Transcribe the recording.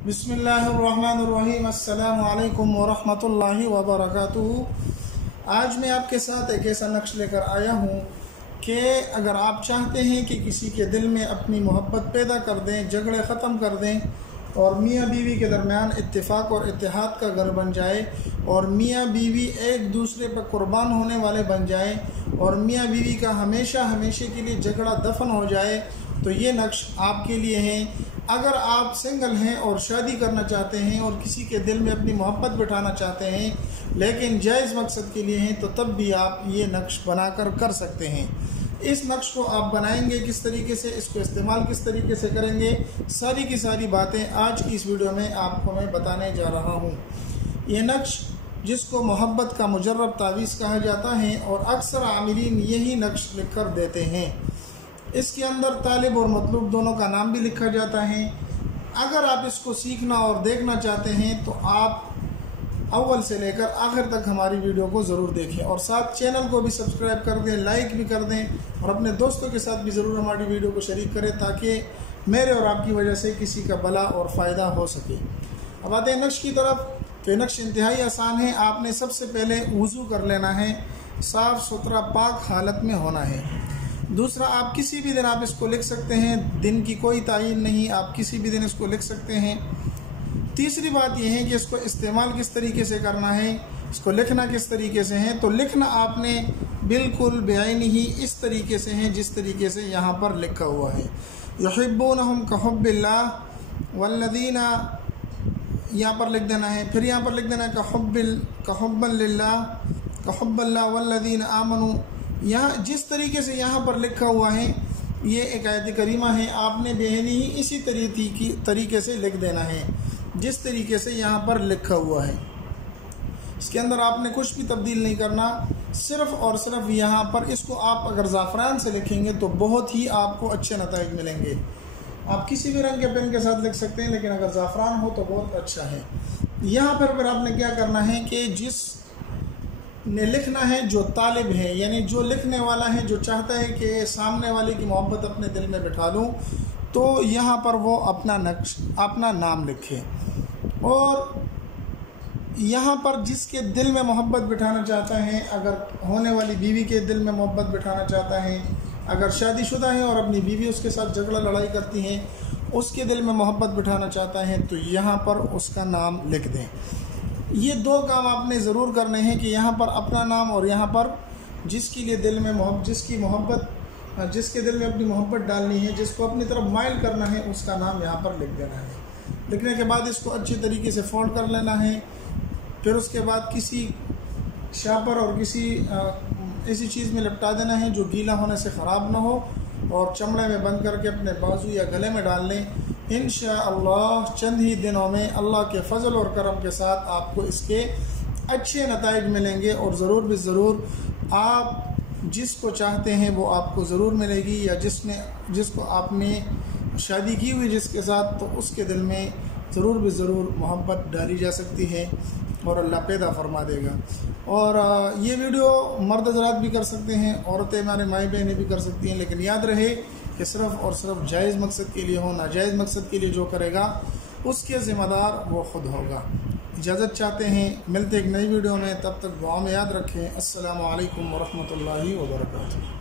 बिस्मिल्लाहिर्रहमानिर्रहीम। अस्सलामु अलैकुम वरहमतुल्लाहि वबरकातुहू। आज मैं आपके साथ एक ऐसा नक्श लेकर आया हूँ कि अगर आप चाहते हैं कि किसी के दिल में अपनी मोहब्बत पैदा कर दें, झगड़े ख़त्म कर दें और मियाँ बीवी के दरमियान इत्तेफाक और इत्तेहाद का घर बन जाए और मियाँ बीवी एक दूसरे पर कुर्बान होने वाले बन जाए और मियाँ बीवी का हमेशा हमेशा के लिए झगड़ा दफन हो जाए, तो ये नक्श आपके लिए है। अगर आप सिंगल हैं और शादी करना चाहते हैं और किसी के दिल में अपनी मोहब्बत बिठाना चाहते हैं लेकिन जायज़ मकसद के लिए हैं, तो तब भी आप ये नक्श बनाकर कर सकते हैं। इस नक्श को आप बनाएंगे किस तरीके से, इसको इस्तेमाल किस तरीके से करेंगे, सारी की सारी बातें आज की इस वीडियो में आपको मैं बताने जा रहा हूँ। ये नक्श जिसको मोहब्बत का मुजर्रब तावीज़ कहा जाता है और अक्सर आमिलीन यही नक्श लिख कर देते हैं। इसके अंदर तालिब और मतलूब दोनों का नाम भी लिखा जाता है। अगर आप इसको सीखना और देखना चाहते हैं तो आप अव्वल से लेकर आखिर तक हमारी वीडियो को ज़रूर देखें और साथ चैनल को भी सब्सक्राइब कर दें, लाइक भी कर दें और अपने दोस्तों के साथ भी ज़रूर हमारी वीडियो को शरीक करें ताकि मेरे और आपकी वजह से किसी का भला और फ़ायदा हो सके। अब आते हैं नक्श की तरफ। तो नक्श इंतहाई आसान है। आपने सबसे पहले वज़ू कर लेना है, साफ़ सुथरा पाक हालत में होना है। दूसरा, आप किसी भी दिन आप इसको लिख सकते हैं, दिन की कोई तायीन नहीं, आप किसी भी दिन इसको लिख सकते हैं। तीसरी बात यह है कि इसको इस्तेमाल किस तरीके से करना है, इसको लिखना किस तरीके से है। तो लिखना आपने बिल्कुल बेआईनी ही इस तरीके से है जिस तरीके से यहाँ पर लिखा हुआ है। युहिब्बूनहुम कहुब्बिल्लाह वल्लज़ीना, यहाँ पर लिख देना है। फिर यहाँ पर लिख देना है कहुब्बल्लिल्लाह कहुब्बल्लाह वल्लज़ीना आमनू। यहाँ जिस तरीके से यहाँ पर लिखा हुआ है ये एक आयत करीमा है, आपने बेहनी ही इसी तरीके से लिख देना है जिस तरीके से यहाँ पर लिखा हुआ है। इसके अंदर आपने कुछ भी तब्दील नहीं करना, सिर्फ़ और सिर्फ यहाँ पर इसको आप अगर ज़ाफ़रान से लिखेंगे तो बहुत ही आपको अच्छे नताइज मिलेंगे। आप किसी भी रंग के पेन के साथ लिख सकते हैं लेकिन अगर ज़ाफ़रान हो तो बहुत अच्छा है। यहाँ पर फिर आपने क्या करना है कि जिस ने लिखना है जो तालिब है, यानी जो लिखने वाला है, जो चाहता है कि सामने वाले की मोहब्बत अपने दिल में बिठा लूँ, तो यहाँ पर वो अपना नाम लिखे और यहाँ पर जिसके दिल में मोहब्बत बिठाना चाहता है, अगर होने वाली बीवी के दिल में मोहब्बत बिठाना चाहता है, अगर शादीशुदा है और अपनी बीवी उसके साथ झगड़ा लड़ाई करती है, उसके दिल में मोहब्बत बिठाना चाहता है, तो यहाँ पर उसका नाम लिख दें। ये दो काम आपने ज़रूर करने हैं कि यहाँ पर अपना नाम और यहाँ पर जिसके लिए दिल में जिसके दिल में अपनी मोहब्बत डालनी है, जिसको अपनी तरफ माइल करना है, उसका नाम यहाँ पर लिख देना है। लिखने के बाद इसको अच्छी तरीके से फोल्ड कर लेना है। फिर उसके बाद किसी शापर और किसी ऐसी चीज़ में लिपटा देना है जो गीला होने से ख़राब ना हो और चमड़े में बंद करके अपने बाजू या गले में डाल लें। इंशाअल्लाह चंद ही दिनों में अल्लाह के फजल और करम के साथ आपको इसके अच्छे नताइज मिलेंगे और ज़रूर भी ज़रूर आप जिसको चाहते हैं वो आपको ज़रूर मिलेगी, या जिसको आपने शादी की हुई जिसके साथ, तो उसके दिल में ज़रूर भी ज़रूर मोहब्बत डाली जा सकती है और अल्लाह पैदा फरमा देगा। और ये वीडियो मर्द हज़रात भी कर सकते हैं, औरतें हमारे माई बहनें भी कर सकती हैं, लेकिन याद रहे कि सिर्फ़ और सिर्फ जायज़ मकसद के लिए हो, नाजायज़ मकसद के लिए जो करेगा उसके ज़िम्मेदार वो ख़ुद होगा। इजाज़त चाहते हैं, मिलते एक नई वीडियो में, तब तक दुआ में याद रखें। अस्सलामु अलैकुम वरहमतुल्लाहि वबरकातुहू।